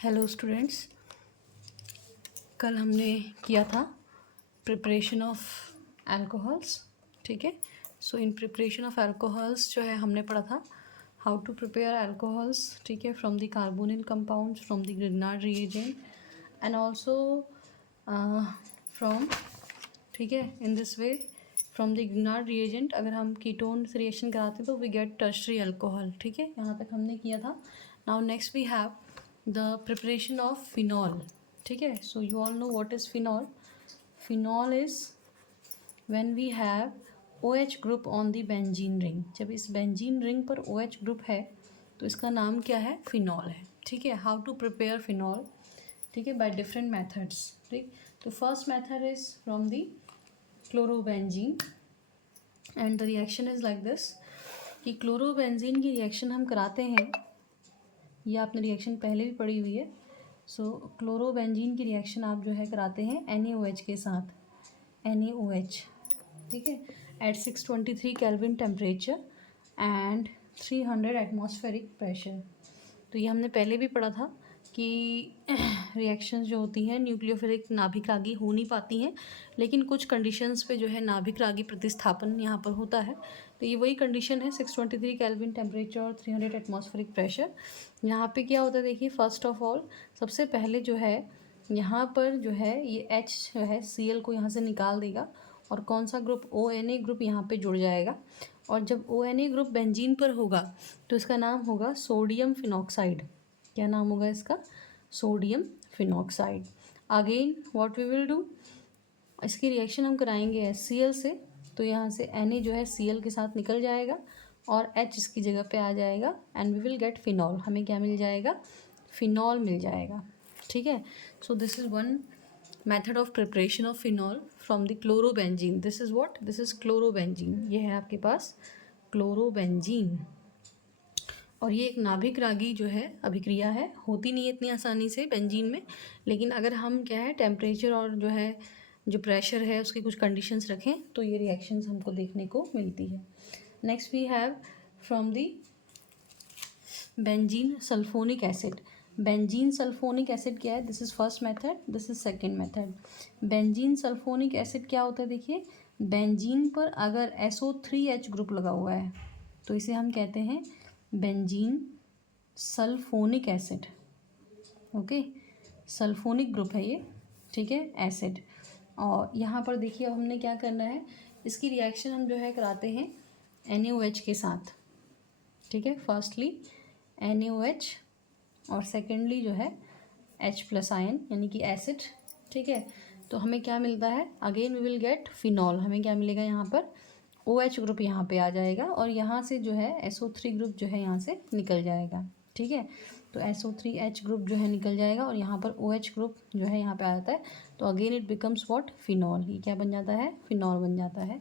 Hello students, कल हमने किया था प्रिपरेशन ऑफ अल्कोहल्स। ठीक है, सो इन प्रिपरेशन ऑफ अल्कोहल्स जो है हमने पढ़ा था हाउ टू प्रिपेयर अल्कोहल्स। ठीक है, from the carbonyl compounds, from the Grignard reagent and also from, ठीक है, in this way from the Grignard reagent अगर हम कीटोन से रिएक्शन कराते हैं तो वी गेट टर्शरी अल्कोहल। ठीक है, यहाँ तक हमने किया था। Now next we have the preparation of phenol. ठीक है, so you all know what is phenol. Phenol is when we have OH group on the benzene ring. जब इस benzene ring पर OH group है तो इसका नाम क्या है? phenol है। ठीक है, how to prepare phenol? ठीक है, by different methods. ठीक, तो first method is from the chlorobenzene and the reaction is like this कि chlorobenzene की reaction हम कराते हैं, ये आपने रिएक्शन पहले भी पढ़ी हुई है। सो क्लोरोबेंजीन की रिएक्शन आप जो है कराते हैं NaOH के साथ, NaOH। ठीक है, at 623 kelvin temperature and 300 atmospheric pressure. तो ये हमने पहले भी पढ़ा था कि रिएक्शंस जो होती हैं न्यूक्लियोफिलिक नाभिक रागी हो नहीं पाती हैं, लेकिन कुछ कंडीशंस पे जो है नाभिक रागी प्रतिस्थापन यहाँ पर होता है। तो ये वही कंडीशन है, 623 केल्विन टेम्परेचर और 300 एटमॉस्फेरिक प्रेशर। यहाँ पे क्या होता है देखिए, फर्स्ट ऑफ ऑल सबसे पहले जो है यहाँ पर जो है ये H जो है Cl को यहाँ से निकाल देगा और कौन सा ग्रुप ONA ग्रुप यहाँ पे जुड़ जाएगा। और जब ONA ग्रुप बेंजीन पर होगा तो इसका नाम होगा सोडियम फिनॉक्साइड। क्या नाम होगा इसका? Sodium phenoxide. Again what we will do, इसकी रिएक्शन हम कराएंगे HCl से, तो यहाँ से Na जो है Cl के साथ निकल जाएगा और H इसकी जगह पे आ जाएगा and we will get phenol. हमें क्या मिल जाएगा? फिनॉल मिल जाएगा। ठीक है, so this is one method of preparation of phenol from the chlorobenzene. This is what? This is chlorobenzene. ये है आपके पास क्लोरोबेंजीन और ये एक नाभिक रागी जो है अभिक्रिया है, होती नहीं है इतनी आसानी से बेंजीन में, लेकिन अगर हम क्या है टेम्परेचर और जो है जो प्रेशर है उसकी कुछ कंडीशंस रखें तो ये रिएक्शंस हमको देखने को मिलती है। Next we have from the benzene sulphonic acid. Benzene sulphonic acid क्या है? This is first method, this is second method. Benzene sulphonic acid क्या होता है देखिए, बेंजीन पर अगर SO3H ग्रुप लगा हुआ है तो इसे हम कहते हैं benzene sulphonic acid. Okay, sulphonic group है ये, ठीक है, एसिड। और यहाँ पर देखिए अब हमने क्या करना है, इसकी रिएक्शन हम जो है कराते हैं NaOH के साथ। ठीक है, फर्स्टली NaOH और सेकेंडली जो है H+ आयन यानी कि एसिड। ठीक है, तो हमें क्या मिलता है? Again we will get phenol. हमें क्या मिलेगा? यहाँ पर OH ग्रुप यहाँ पे आ जाएगा और यहाँ से जो है SO3 ग्रुप जो है यहाँ से निकल जाएगा। ठीक है, तो SO3H ग्रुप जो है निकल जाएगा और यहाँ पर OH ग्रुप जो है यहाँ पे आ जाता है, तो again it becomes what? Phenol. ये क्या बन जाता है? फिनॉल बन जाता है।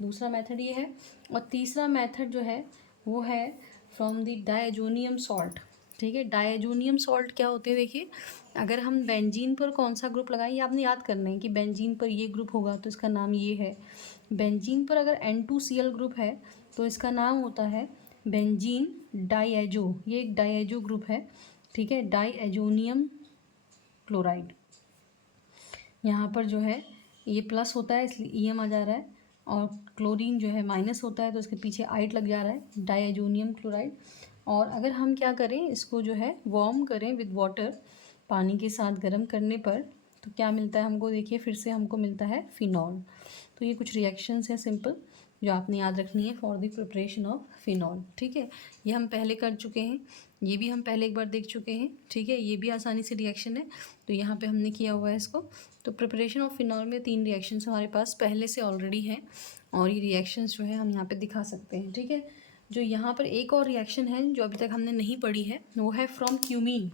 दूसरा मेथड ये है। और तीसरा मेथड जो है वो है फ्रॉम द डायजोनियम सॉल्ट। ठीक है, डायजोनियम सॉल्ट क्या होते हैं देखिए, अगर हम बेंजीन पर कौन सा ग्रुप लगाएं, ये आपने याद करना है कि बेंजीन पर ये ग्रुप होगा तो इसका नाम ये है। बेंजीन पर अगर N2Cl ग्रुप है तो इसका नाम होता है बेंजीन डाइएजो। ये एक डाइएजो ग्रुप है। ठीक है, डाइएजोनियम क्लोराइड। यहाँ पर जो है ये प्लस होता है इसलिए EM आ जा रहा है और क्लोरीन जो है माइनस होता है तो इसके पीछे आइट लग जा रहा है, डाइएजोनियम क्लोराइड। और अगर हम क्या करें, इसको जो है वार्म करें विद वाटर, पानी के साथ गर्म करने पर, तो क्या मिलता है हमको देखिए, फिर से हमको मिलता है फिनॉल। तो ये कुछ रिएक्शंस हैं सिंपल जो आपने याद रखनी है for the preparation of phenol. ठीक है, ये हम पहले कर चुके हैं, ये भी हम पहले एक बार देख चुके हैं। ठीक है, ये भी आसानी से रिएक्शन है, तो यहाँ पे हमने किया हुआ है इसको। तो प्रिपरेशन ऑफ फिनॉल में 3 रिएक्शंस हमारे पास पहले से ऑलरेडी हैं और ये रिएक्शंस जो है हम यहाँ पे दिखा सकते हैं। ठीक है, जो यहाँ पर एक और रिएक्शन है जो अभी तक हमने नहीं पढ़ी है वो है फ्रॉम क्यूमीन।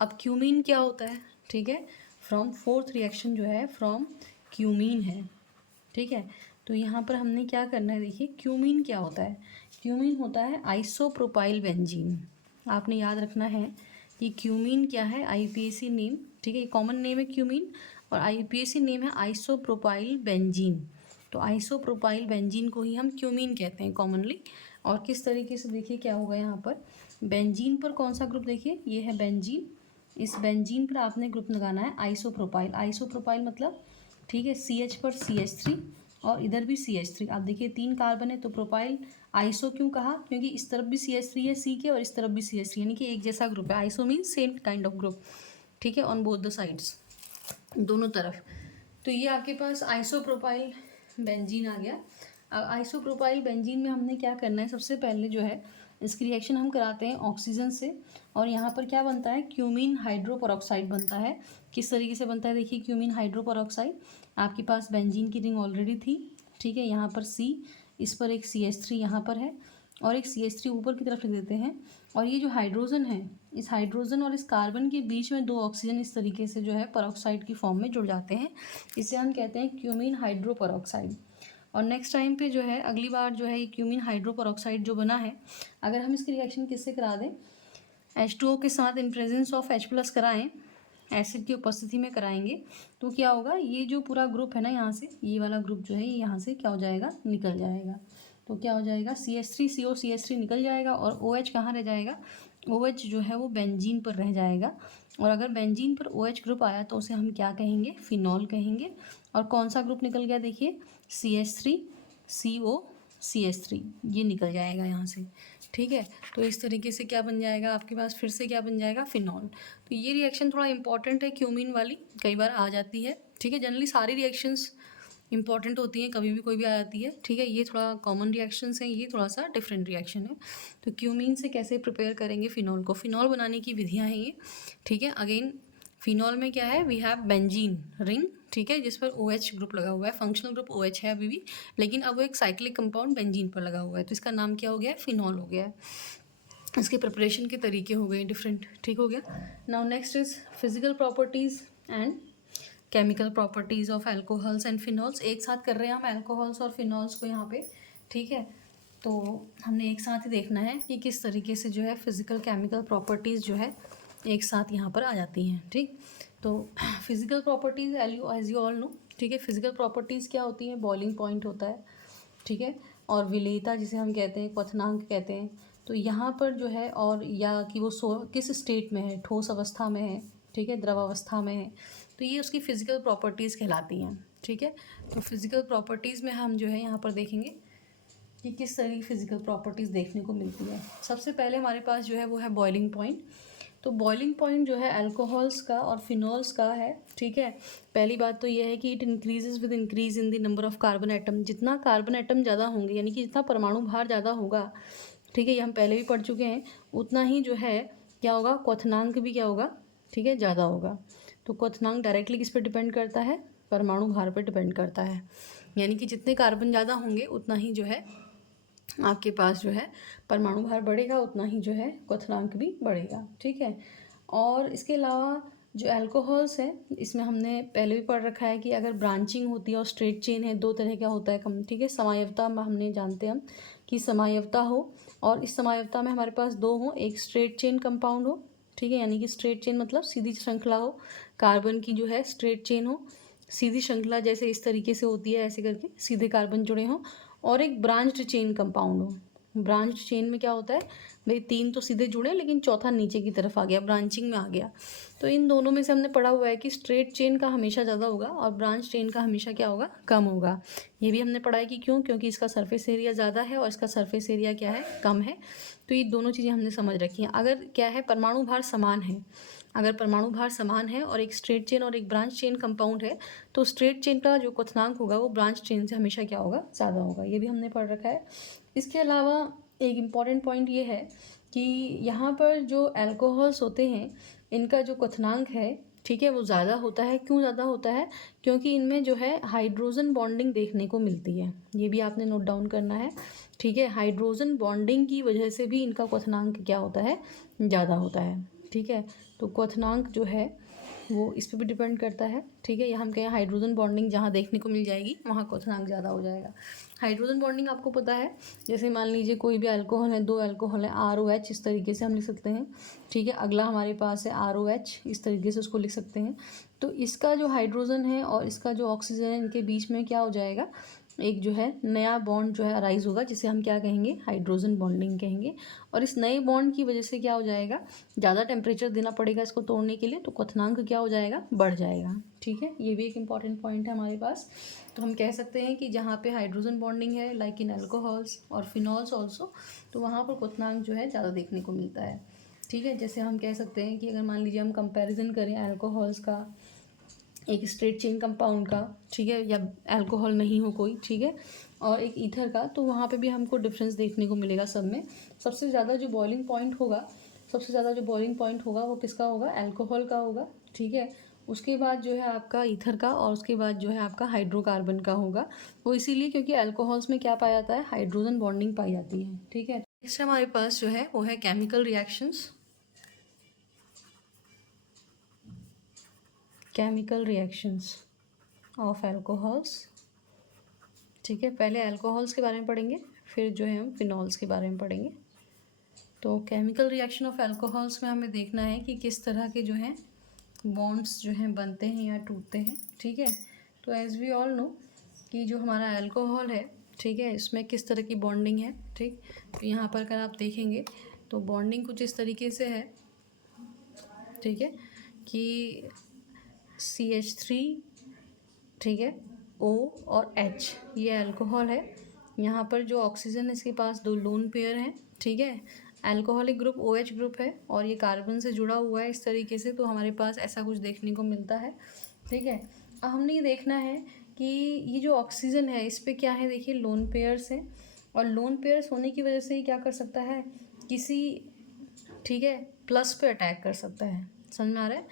अब क्यूमीन क्या होता है? ठीक है, फ्रॉम फोर्थ रिएक्शन जो है फ्रॉम क्यूमीन है। ठीक है, तो यहाँ पर हमने क्या करना है देखिए, क्यूमीन क्या होता है? क्यूमीन होता है आइसोप्रोपाइल बेंजीन। आपने याद रखना है कि क्यूमीन क्या है? IUPAC name. ठीक है, कॉमन नेम है क्यूमीन और IUPAC नेम है आइसोप्रोपाइल बेंजीन। तो आइसोप्रोपाइल बेंजीन को ही हम क्यूमीन कहते हैं कॉमनली। और किस तरीके से देखिए क्या होगा यहाँ पर, बेंजीन पर कौन सा ग्रुप देखिए, ये है बेंजीन इस बेंजीन पर आपने ग्रुप लगाना है आइसोप्रोपाइल। आइसोप्रोपाइल मतलब ठीक है, CH पर CH3 और इधर भी CH3। आप देखिए 3 कार्बन है तो प्रोपाइल आइसो क्यों कहा, क्योंकि इस तरफ भी CH3 है C के और इस तरफ भी CH3, यानी कि एक जैसा ग्रुप है। Iso mean same kind of group, ठीक है, ऑन बोथ द साइड्स, दोनों तरफ। तो ये आपके पास आइसोप्रोपाइल बेंजीन आ गया। अब आइसोप्रोपाइल बेंजीन में हमने क्या करना है, सबसे पहले जो है इसकी रिएक्शन हम कराते हैं ऑक्सीजन से, और यहाँ पर क्या बनता है, क्यूमीन हाइड्रोपरऑक्साइड बनता है। किस तरीके से बनता है देखिए, क्यूमीन हाइड्रोपरऑक्साइड, आपके पास बेंजीन की रिंग ऑलरेडी थी, ठीक है, यहाँ पर C, इस पर एक CH3 यहाँ पर है और एक CH3 ऊपर की तरफ लिख देते हैं। और ये जो हाइड्रोजन है, इस हाइड्रोजन और इस कार्बन के बीच में 2 ऑक्सीजन इस तरीके से जो है परऑक्साइड की फॉर्म में जुड़ जाते हैं, इसे हम कहते हैं क्यूमीन हाइड्रोपरऑक्साइड। और नेक्स्ट टाइम पे जो है, अगली बार जो है ये क्यूमीन हाइड्रोपरऑक्साइड जो बना है, अगर हम इसकी रिएक्शन किससे करा दें, H2O के साथ इन प्रेजेंस ऑफ H+ कराएं, एसिड की उपस्थिति में कराएंगे, तो क्या होगा, ये जो पूरा ग्रुप है ना, यहाँ से ये वाला ग्रुप जो है ये यहाँ से क्या हो जाएगा, निकल जाएगा। तो क्या हो जाएगा, CH3CO CH3 निकल जाएगा और OH कहाँ रह जाएगा, OH जो है वो बेंजीन पर रह जाएगा। और अगर बेंजीन पर OH ग्रुप आया तो उसे हम क्या कहेंगे, फिनॉल कहेंगे। और कौन सा ग्रुप निकल गया देखिए, CH3CO CH3, ये निकल जाएगा यहाँ से, ठीक है। तो इस तरीके से क्या बन जाएगा आपके पास, फिर से क्या बन जाएगा, फिनॉल। तो ये रिएक्शन थोड़ा इंपॉर्टेंट है, क्यूमीन वाली कई बार आ जाती है, ठीक है। जनरली सारी रिएक्शंस इंपॉर्टेंट होती हैं, कभी भी कोई भी आ जाती है, ठीक है। ये थोड़ा कॉमन रिएक्शंस हैं, ये थोड़ा सा डिफरेंट रिएक्शन है। तो क्यूमीन से कैसे प्रिपेयर करेंगे फिनॉल को, फिनॉल बनाने की विधियाँ हैं ये, ठीक है। अगेन फिनॉल में क्या है, वी हैव बेंजीन रिंग, ठीक है, जिस पर OH ग्रुप लगा हुआ है, फंक्शनल ग्रुप OH है अभी भी, लेकिन अब वो एक साइक्लिक कंपाउंड बेंजीन पर लगा हुआ है, तो इसका नाम क्या हो गया है, फिनॉल हो गया है। इसके प्रिपरेशन के तरीके हो गए डिफरेंट, ठीक हो गया। Now next is physical properties and chemical properties of alcohols and phenols. एक साथ कर रहे हैं हम एल्कोहल्स और फिनॉल्स को यहाँ पे, ठीक है। तो हमने एक साथ ही देखना है कि किस तरीके से जो है फिजिकल केमिकल प्रॉपर्टीज़ जो है एक साथ यहाँ पर आ जाती हैं, ठीक। तो physical properties as you all know, ठीक है। फिजिकल प्रॉपर्टीज़ क्या होती हैं, बॉइलिंग पॉइंट होता है, ठीक है, और विलेयता जिसे हम कहते हैं, क्वथनांक कहते हैं। तो यहाँ पर जो है, और या कि वो किस स्टेट में है, ठोस अवस्था में है, ठीक है, द्रव अवस्था में है, तो ये उसकी फ़िज़िकल प्रॉपर्टीज़ कहलाती हैं, ठीक है। तो फिज़िकल प्रॉपर्टीज़ में हम जो है यहाँ पर देखेंगे कि किस तरह की फ़िज़िकल प्रॉपर्टीज़ देखने को मिलती है। सबसे पहले हमारे पास जो है वो है बॉइलिंग पॉइंट। तो बॉइलिंग पॉइंट जो है अल्कोहल्स का और फिनॉल्स का है, ठीक है। पहली बात तो ये है कि it increases with increase in the number of carbon atom. जितना कार्बन एटम ज़्यादा होंगे, यानी कि जितना परमाणु भार ज़्यादा होगा, ठीक है, ये हम पहले भी पढ़ चुके हैं, उतना ही जो है क्या होगा, क्वथनांक भी क्या होगा, ठीक है, ज़्यादा होगा। तो क्वथनांक डायरेक्टली किस पर डिपेंड करता है, परमाणु भार पर डिपेंड करता है, यानी कि जितने कार्बन ज़्यादा होंगे उतना ही जो है आपके पास जो है परमाणु भार बढ़ेगा, उतना ही जो है क्वथनांक भी बढ़ेगा, ठीक है। और इसके अलावा जो अल्कोहल्स है, इसमें हमने पहले भी पढ़ रखा है कि अगर ब्रांचिंग होती है और स्ट्रेट चेन है, दो तरह का होता है कम, ठीक है। समायवता हमने जानते हैं हम कि समायवता हो, और इस समायवता में हमारे पास दो हो, एक स्ट्रेट चेन कंपाउंड हो, ठीक है, यानी कि स्ट्रेट चेन मतलब सीधी श्रृंखला हो, कार्बन की जो है स्ट्रेट चेन हो, सीधी श्रृंखला जैसे इस तरीके से होती है, ऐसे करके सीधे कार्बन जुड़े हों, और एक ब्रांच्ड चेन कंपाउंड हो। ब्रांच्ड चेन में क्या होता है भाई, 3 तो सीधे जुड़े लेकिन चौथा नीचे की तरफ आ गया, ब्रांचिंग में आ गया। तो इन दोनों में से हमने पढ़ा हुआ है कि स्ट्रेट चेन का हमेशा ज़्यादा होगा और ब्रांच चेन का हमेशा क्या होगा, कम होगा। ये भी हमने पढ़ा है कि क्यों, क्योंकि इसका सरफेस एरिया ज़्यादा है और इसका सरफेस एरिया क्या है, कम है। तो ये दोनों चीज़ें हमने समझ रखी हैं। अगर क्या है, परमाणु भार समान है, अगर परमाणु भार समान है और एक स्ट्रेट चेन और एक ब्रांच चेन कंपाउंड है, तो स्ट्रेट चेन का जो क्वथनांक होगा वो ब्रांच चेन से हमेशा क्या होगा, ज़्यादा होगा। ये भी हमने पढ़ रखा है। इसके अलावा एक इम्पॉर्टेंट पॉइंट ये है कि यहाँ पर जो अल्कोहल्स होते हैं, इनका जो क्वथनांक है, ठीक है, वो ज़्यादा होता है। क्यों ज़्यादा होता है, क्योंकि इनमें जो है हाइड्रोजन बॉन्डिंग देखने को मिलती है। ये भी आपने नोट डाउन करना है, ठीक है। हाइड्रोजन बॉन्डिंग की वजह से भी इनका क्वथनांक क्या होता है, ज़्यादा होता है, ठीक है। तो क्वथनांक जो है वो इस पर भी डिपेंड करता है, ठीक है। या हम कहें हाइड्रोजन बॉन्डिंग जहाँ देखने को मिल जाएगी वहाँ क्वथनांक ज़्यादा हो जाएगा। हाइड्रोजन बॉन्डिंग आपको पता है, जैसे मान लीजिए कोई भी अल्कोहल है, 2 अल्कोहल है, ROH इस तरीके से हम लिख सकते हैं, ठीक है। अगला हमारे पास है ROH, इस तरीके से उसको लिख सकते हैं। तो इसका जो हाइड्रोजन है और इसका जो ऑक्सीजन है, इनके बीच में क्या हो जाएगा, एक जो है नया बॉन्ड जो है अराइज होगा, जिसे हम क्या कहेंगे, हाइड्रोजन बॉन्डिंग कहेंगे। और इस नए बॉन्ड की वजह से क्या हो जाएगा, ज़्यादा टेम्परेचर देना पड़ेगा इसको तोड़ने के लिए, तो क्वथनांक क्या हो जाएगा, बढ़ जाएगा। ठीक है, ये भी एक इंपॉर्टेंट पॉइंट है हमारे पास। तो हम कह सकते हैं कि जहाँ पे हाइड्रोजन बॉन्डिंग है, लाइक इन एल्कोहल्स और फिनॉल्स ऑल्सो, तो वहाँ पर क्वथनांक जो है ज़्यादा देखने को मिलता है। ठीक है, जैसे हम कह सकते हैं कि अगर मान लीजिए हम कंपैरिजन करें एल्कोहल्स का एक स्ट्रेट चेन कंपाउंड का, ठीक है, या अल्कोहल नहीं हो कोई, ठीक है, और एक ईथर का, तो वहाँ पे भी हमको डिफरेंस देखने को मिलेगा सब में। सबसे ज़्यादा जो बॉइलिंग पॉइंट होगा वो किसका होगा, अल्कोहल का होगा। ठीक है, उसके बाद जो है आपका ईथर का, और उसके बाद जो है आपका हाइड्रोकार्बन का होगा। वो इसीलिए क्योंकि अल्कोहल्स में क्या पाया जाता है, हाइड्रोजन बॉन्डिंग पाई जाती है। ठीक है, नेक्स्ट हमारे पास जो है वो है chemical reactions. Chemical reactions of alcohols. ठीक है, पहले अल्कोहल्स के बारे में पढ़ेंगे, फिर जो है हम फिनॉल्स के बारे में पढ़ेंगे। तो केमिकल रिएक्शन ऑफ अल्कोहल्स में हमें देखना है कि किस तरह के जो हैं बॉन्ड्स जो हैं बनते हैं या टूटते हैं। ठीक है, तो एज वी ऑल नो कि जो हमारा अल्कोहल है, ठीक है, इसमें किस तरह की बॉन्डिंग है। ठीक, तो यहाँ पर अगर आप देखेंगे तो बॉन्डिंग कुछ इस तरीके से है। ठीक है, कि CH3, ठीक है, O और H, ये अल्कोहल है। यहाँ पर जो ऑक्सीजन इसके पास 2 लोन पेयर हैं। ठीक है, अल्कोहलिक ग्रुप OH ग्रुप है और ये कार्बन से जुड़ा हुआ है इस तरीके से, तो हमारे पास ऐसा कुछ देखने को मिलता है। ठीक है, अब हमने ये देखना है कि ये जो ऑक्सीजन है इस पर क्या है, देखिए लोन पेयर्स हैं, और लोन पेयर्स होने की वजह से ही क्या कर सकता है, किसी, ठीक है, प्लस पे अटैक कर सकता है। समझ में आ रहा है,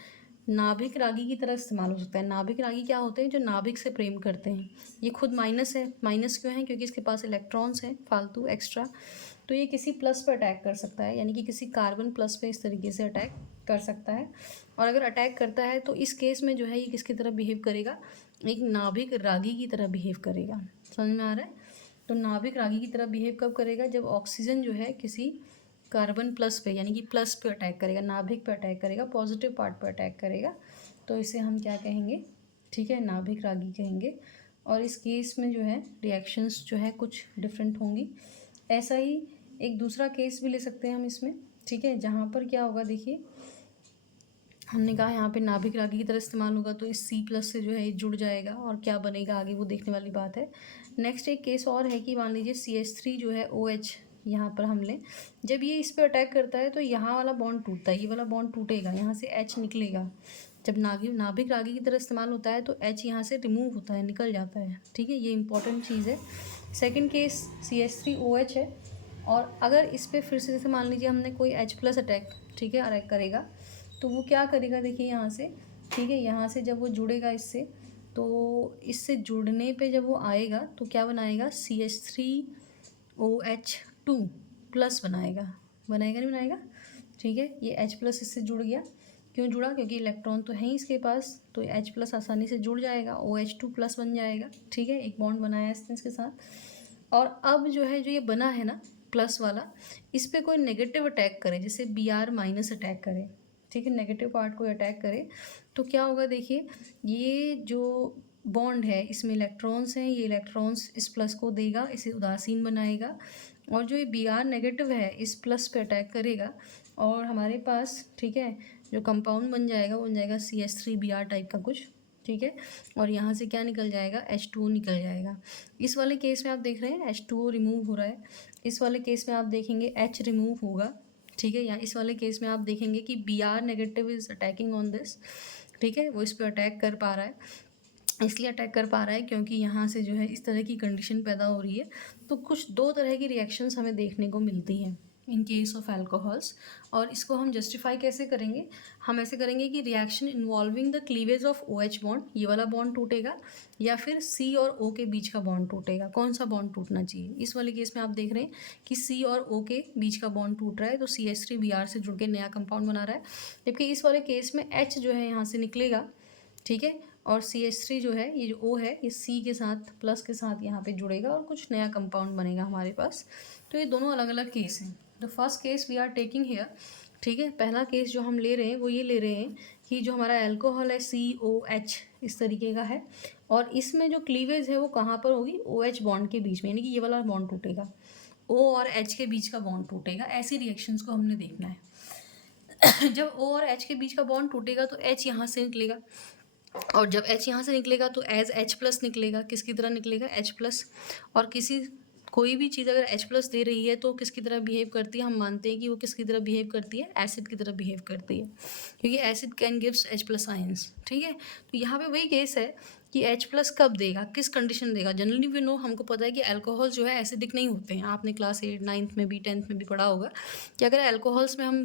नाभिक रागी की तरह इस्तेमाल हो सकता है। नाभिक रागी क्या होते हैं, जो नाभिक से प्रेम करते हैं। ये खुद माइनस है, माइनस क्यों है, क्योंकि इसके पास इलेक्ट्रॉन्स हैं फालतू एक्स्ट्रा, तो ये किसी प्लस पर अटैक कर सकता है, यानी कि किसी कार्बन प्लस पे इस तरीके से अटैक कर सकता है। और अगर अटैक करता है तो इस केस में जो है ये किसकी तरह बिहेव करेगा, एक नाभिक रागी की तरह बिहेव करेगा। समझ में आ रहा है, तो नाभिक रागी की तरह बिहेव कब करेगा, जब ऑक्सीजन जो है किसी कार्बन प्लस पे, यानी कि प्लस पे अटैक करेगा, नाभिक पे अटैक करेगा, पॉजिटिव पार्ट पे अटैक करेगा, तो इसे हम क्या कहेंगे, ठीक है, नाभिक रागी कहेंगे। और इस केस में जो है रिएक्शंस जो है कुछ डिफरेंट होंगी। ऐसा ही एक दूसरा केस भी ले सकते हैं हम इसमें। ठीक है, जहाँ पर क्या होगा, देखिए हमने कहा यहाँ पे नाभिक रागी की तरह इस्तेमाल होगा, तो इस C+ से जो है ये जुड़ जाएगा, और क्या बनेगा आगे वो देखने वाली बात है। नेक्स्ट एक केस और है कि मान लीजिए CH3 जो है OH यहाँ पर हम लें, जब ये इस पर अटैक करता है तो यहाँ वाला बॉन्ड टूटता है, ये वाला बॉन्ड टूटेगा, यहाँ से H निकलेगा। जब नाभिक रागी की तरह इस्तेमाल होता है तो H यहाँ से रिमूव होता है, निकल जाता है। ठीक है, ये इंपॉर्टेंट चीज़ है। सेकेंड केस CH3OH है, और अगर इस पर फिर से जैसे मान लीजिए हमने कोई H+ अटैक, ठीक है, अटैक करेगा, तो वो क्या करेगा, देखिए यहाँ से, ठीक है, यहाँ से जब वो जुड़ेगा इससे, तो इससे जुड़ने पे जब वो आएगा तो क्या बनाएगा, CH3OH2+ बनाएगा, नहीं बनाएगा। ठीक है, ये H+ इससे जुड़ गया, क्यों जुड़ा, क्योंकि इलेक्ट्रॉन तो है ही इसके पास, तो H+ आसानी से जुड़ जाएगा, OH2+ बन जाएगा। ठीक है, एक बॉन्ड बनाया इसने इसके साथ। और अब जो है, जो ये बना है ना प्लस वाला, इस पर कोई नेगेटिव अटैक करे, जैसे Br- अटैक करे, ठीक है, नेगेटिव पार्ट को अटैक करे, तो क्या होगा, देखिए ये जो बॉन्ड है इसमें इलेक्ट्रॉन्स हैं, ये इलेक्ट्रॉन्स इस प्लस को देगा, इसे उदासीन बनाएगा, और जो ये Br- नेगेटिव है इस प्लस पे अटैक करेगा, और हमारे पास, ठीक है, जो कंपाउंड बन जाएगा वो बन जाएगा CH3Br टाइप का कुछ। ठीक है, और यहाँ से क्या निकल जाएगा, H2O निकल जाएगा। इस वाले केस में आप देख रहे हैं H2O रिमूव हो रहा है, इस वाले केस में आप देखेंगे H रिमूव होगा। ठीक है, या इस वाले केस में आप देखेंगे कि Br- is attacking on this. ठीक है, वो इस पर अटैक कर पा रहा है, इसलिए अटैक कर पा रहा है क्योंकि यहाँ से जो है इस तरह की कंडीशन पैदा हो रही है। तो कुछ 2 तरह की रिएक्शंस हमें देखने को मिलती हैं इन केस ऑफ अल्कोहल्स, और इसको हम जस्टिफाई कैसे करेंगे, हम ऐसे करेंगे कि reaction involving the cleavage of OH bond, ये वाला बॉन्ड टूटेगा, या फिर C और O के बीच का बॉन्ड टूटेगा। कौन सा बॉन्ड टूटना चाहिए, इस वाले केस में आप देख रहे हैं कि C और O के बीच का बॉन्ड टूट रहा है, तो CH3Br से जुड़ के नया कंपाउंड बना रहा है, जबकि इस वाले केस में H जो है यहाँ से निकलेगा। ठीक है, और CH3 जो है, ये जो O है, ये C के साथ प्लस के साथ यहाँ पे जुड़ेगा और कुछ नया कंपाउंड बनेगा हमारे पास। तो ये दोनों अलग अलग केस हैं। The first case we are taking here, ठीक है, पहला केस जो हम ले रहे हैं वो ये ले रहे हैं कि जो हमारा अल्कोहल है COH इस तरीके का है, और इसमें जो क्लीवेज है वो कहाँ पर होगी, OH बॉन्ड के बीच में, यानी कि ये वाला बॉन्ड टूटेगा, O और H के बीच का बॉन्ड टूटेगा। ऐसी रिएक्शंस को हमने देखना है। जब O और H के बीच का बॉन्ड टूटेगा तो H यहाँ से निकलेगा, और जब H यहाँ से निकलेगा तो एज H+ निकलेगा। किसकी तरह निकलेगा, H+। और कोई भी चीज़ अगर H+ दे रही है तो किसकी तरह बिहेव करती है, हम मानते हैं कि वो किसकी तरह बिहेव करती है, एसिड की तरह बिहेव करती है, क्योंकि acid can gives H+ ions. ठीक है, तो यहाँ पे वही केस है कि H+ कब देगा, किस कंडीशन देगा। जनरली वी नो, हमको पता है कि अल्कोहल जो है एसिडिक नहीं होते हैं। आपने क्लास 8, 9th में भी 10th में भी पढ़ा होगा कि अगर अल्कोहल्स में हम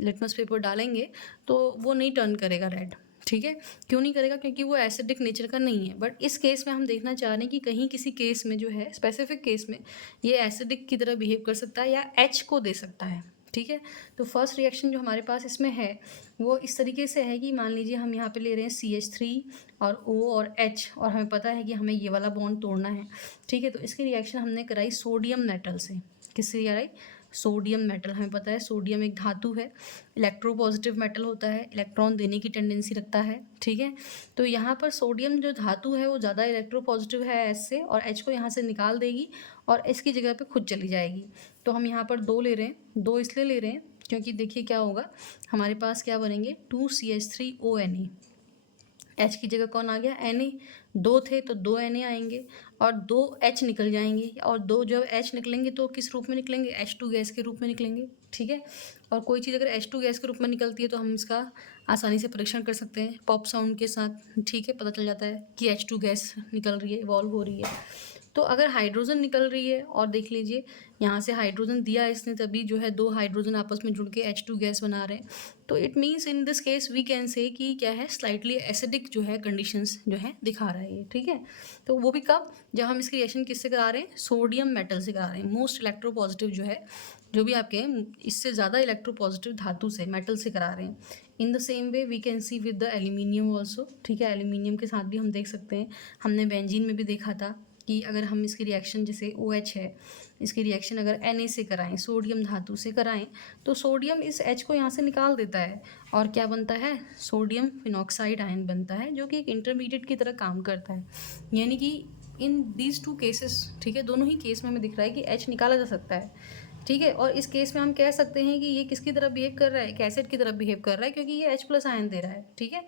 लिटमस पेपर डालेंगे तो वो नहीं टर्न करेगा रेड। ठीक है, क्यों नहीं करेगा, क्योंकि वो एसिडिक नेचर का नहीं है। बट इस केस में हम देखना चाह रहे हैं कि कहीं किसी केस में जो है, स्पेसिफिक केस में ये एसिडिक की तरह बिहेव कर सकता है या H को दे सकता है। ठीक है, तो फर्स्ट रिएक्शन जो हमारे पास इसमें है वो इस तरीके से है कि मान लीजिए हम यहाँ पे ले रहे हैं CH3 और O और H, और हमें पता है कि हमें ये वाला बॉन्ड तोड़ना है। ठीक है, तो इसकी रिएक्शन हमने कराई सोडियम मेटल से। किससे कराई, सोडियम मेटल। हमें पता है सोडियम एक धातु है, इलेक्ट्रोपॉजिटिव मेटल होता है, इलेक्ट्रॉन देने की टेंडेंसी रखता है। ठीक है, तो यहाँ पर सोडियम जो धातु है वो ज़्यादा इलेक्ट्रोपॉजिटिव है H से, और H को यहाँ से निकाल देगी और इसकी जगह पे खुद चली जाएगी। तो हम यहाँ पर 2 ले रहे हैं, 2 इसलिए ले रहे हैं क्योंकि देखिए क्या होगा, हमारे पास क्या बनेंगे, 2CH3ONA। H की जगह कौन आ गया, Na। 2 थे तो 2 Na आएंगे और 2 H निकल जाएंगे, और 2 जब H निकलेंगे तो किस रूप में निकलेंगे, H2 गैस के रूप में निकलेंगे। ठीक है, और कोई चीज़ अगर H2 गैस के रूप में निकलती है तो हम इसका आसानी से परीक्षण कर सकते हैं पॉप साउंड के साथ। ठीक है, पता चल जाता है कि H2 गैस निकल रही है, इवॉल्व हो रही है। तो अगर हाइड्रोजन निकल रही है, और देख लीजिए यहाँ से हाइड्रोजन दिया इसने, तभी जो है 2 हाइड्रोजन आपस में जुड़ के H2 गैस बना रहे हैं। तो it means in this case we can say कि क्या है, स्लाइटली एसिडिक जो है कंडीशंस जो है दिखा रहा है ये। ठीक है, तो वो भी कब, जब हम इसकी रिएक्शन किससे करा रहे हैं, सोडियम मेटल से करा रहे हैं। मोस्ट इलेक्ट्रोपॉजिटिव जो है, जो भी आपके इससे ज़्यादा इलेक्ट्रोपॉजिटिव धातु से, मेटल से करा रहे हैं। In the same way we can see with the aluminium also. ठीक है, एल्यूमिनियम के साथ भी हम देख सकते हैं। हमने बेंजीन में भी देखा था कि अगर हम इसकी रिएक्शन, जैसे OH है, इसकी रिएक्शन अगर Na से कराएं, सोडियम धातु से कराएं, तो सोडियम इस H को यहाँ से निकाल देता है और क्या बनता है, सोडियम फिनॉक्साइड आयन बनता है, जो कि एक इंटरमीडिएट की तरह काम करता है। यानी कि इन दीज 2 केसेस, ठीक है, दोनों ही केस में हमें दिख रहा है कि H निकाला जा सकता है। ठीक है, और इस केस में हम कह सकते हैं कि ये किसकी तरह बिहेव कर रहा है, एक एसिड की तरह बिहेव कर रहा है, क्योंकि ये H+ आयन दे रहा है। ठीक है,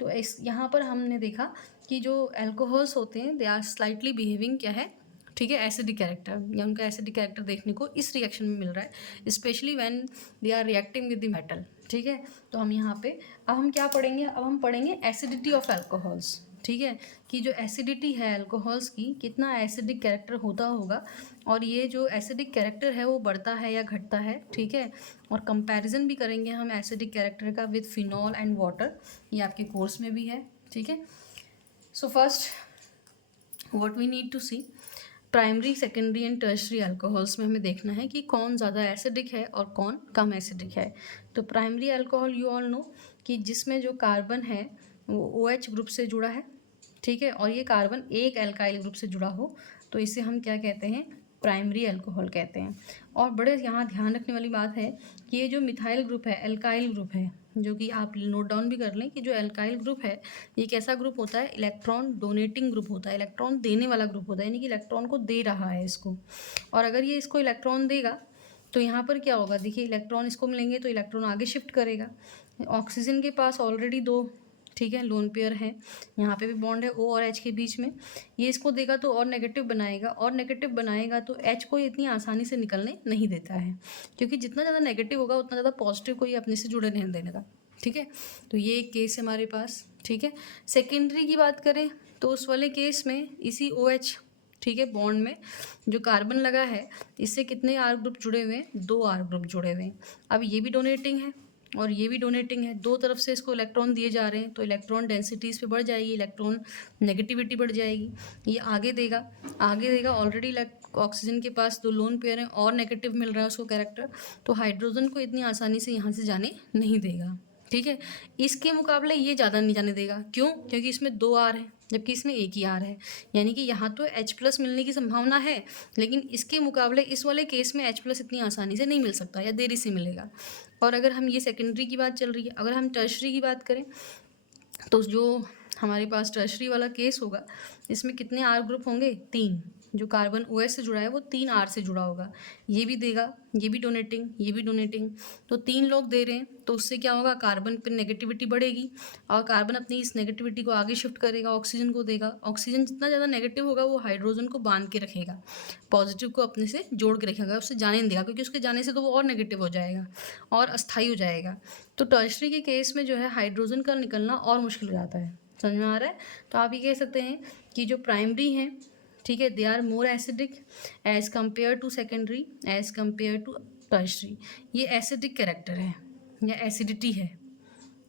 तो इस यहाँ पर हमने देखा कि जो अल्कोहल्स होते हैं दे आर स्लाइटली बिहेविंग क्या है, ठीक है, एसिडिक कैरेक्टर, या उनका एसिडिक कैरेक्टर देखने को इस रिएक्शन में मिल रहा है, specially when they are reacting with the metal. ठीक है, तो हम यहाँ पे अब हम क्या पढ़ेंगे, अब हम पढ़ेंगे एसिडिटी ऑफ अल्कोहल्स। ठीक है, कि जो एसिडिटी है अल्कोहल्स की, कितना एसिडिक कैरेक्टर होता होगा, और ये जो एसिडिक कैरेक्टर है वो बढ़ता है या घटता है। ठीक है, और कंपैरिजन भी करेंगे हम एसिडिक कैरेक्टर का विद फिनॉल एंड वाटर, ये आपके कोर्स में भी है। ठीक है, so first what we need to see, primary, secondary and tertiary alcohols में हमें देखना है कि कौन ज़्यादा एसिडिक है और कौन कम एसिडिक है। तो primary alcohol you all no कि जिसमें जो कार्बन है वो OH ग्रुप से जुड़ा है। ठीक है, और ये कार्बन एक एल्काइल ग्रुप से जुड़ा हो तो इसे हम क्या कहते हैं, प्राइमरी अल्कोहल कहते हैं। और बड़े यहाँ ध्यान रखने वाली बात है कि ये जो मिथाइल ग्रुप है, एल्काइल ग्रुप है, जो कि आप नोट डाउन भी कर लें कि जो एल्काइल ग्रुप है ये कैसा ग्रुप होता है, इलेक्ट्रॉन डोनेटिंग ग्रुप होता है, इलेक्ट्रॉन देने वाला ग्रुप होता है, यानी कि इलेक्ट्रॉन को दे रहा है इसको। और अगर ये इसको इलेक्ट्रॉन देगा तो यहाँ पर क्या होगा, देखिए इलेक्ट्रॉन इसको मिलेंगे तो इलेक्ट्रॉन आगे शिफ्ट करेगा। ऑक्सीजन के पास ऑलरेडी 2, ठीक है, लोन पेयर है, यहाँ पे भी बॉन्ड है O और H के बीच में, ये इसको देगा तो और नेगेटिव बनाएगा, और नेगेटिव बनाएगा तो H को इतनी आसानी से निकलने नहीं देता है, क्योंकि जितना ज़्यादा नेगेटिव होगा उतना ज़्यादा पॉजिटिव को ये अपने से जुड़े नहीं देने का। ठीक है, तो ये एक केस है हमारे पास। ठीक है, सेकेंडरी की बात करें तो उस वाले केस में इसी OH, ठीक है, बॉन्ड में जो कार्बन लगा है इससे कितने R ग्रुप जुड़े हुए हैं, 2 R ग्रुप जुड़े हुए हैं। अब ये भी डोनेटिंग है और ये भी डोनेटिंग है, 2 तरफ से इसको इलेक्ट्रॉन दिए जा रहे हैं, तो इलेक्ट्रॉन डेंसिटीज़ पे बढ़ जाएगी, इलेक्ट्रॉन नेगेटिविटी बढ़ जाएगी, ये आगे देगा। ऑलरेडी ऑक्सीजन के पास 2 लोन पेयर हैं और नेगेटिव मिल रहा है उसको कैरेक्टर, तो हाइड्रोजन को इतनी आसानी से यहाँ से जाने नहीं देगा। ठीक है। इसके मुकाबले ये ज़्यादा नहीं जाने देगा, क्यों? क्योंकि इसमें 2 आर है जबकि इसमें एक ही आर है, यानी कि यहाँ तो H+ मिलने की संभावना है, लेकिन इसके मुकाबले इस वाले केस में H+ इतनी आसानी से नहीं मिल सकता या देरी से मिलेगा। और अगर हम ये सेकेंडरी की बात चल रही है, अगर हम टर्शरी की बात करें तो जो हमारे पास टर्शरी वाला केस होगा इसमें कितने आर ग्रुप होंगे? 3। जो कार्बन OH से जुड़ा है वो 3 आर से जुड़ा होगा। ये भी देगा, ये भी डोनेटिंग, ये भी डोनेटिंग, तो 3 लोग दे रहे हैं, तो उससे क्या होगा? कार्बन पर नेगेटिविटी बढ़ेगी और कार्बन अपनी इस नेगेटिविटी को आगे शिफ्ट करेगा, ऑक्सीजन को देगा। ऑक्सीजन जितना ज़्यादा नेगेटिव होगा वो हाइड्रोजन को बांध के रखेगा, पॉजिटिव को अपने से जोड़ के रखेगा, उससे जाने नहीं देगा, क्योंकि उसके जाने से तो वो और नेगेटिव हो जाएगा और अस्थायी हो जाएगा। तो टर्शरी के केस में जो है हाइड्रोजन का निकलना और मुश्किल हो जाता है। समझ में आ रहा है? तो आप ये कह सकते हैं कि जो प्राइमरी हैं, ठीक है, they are more acidic as compare to secondary as compare to tertiary. ये एसिडिक कैरेक्टर है या एसिडिटी है,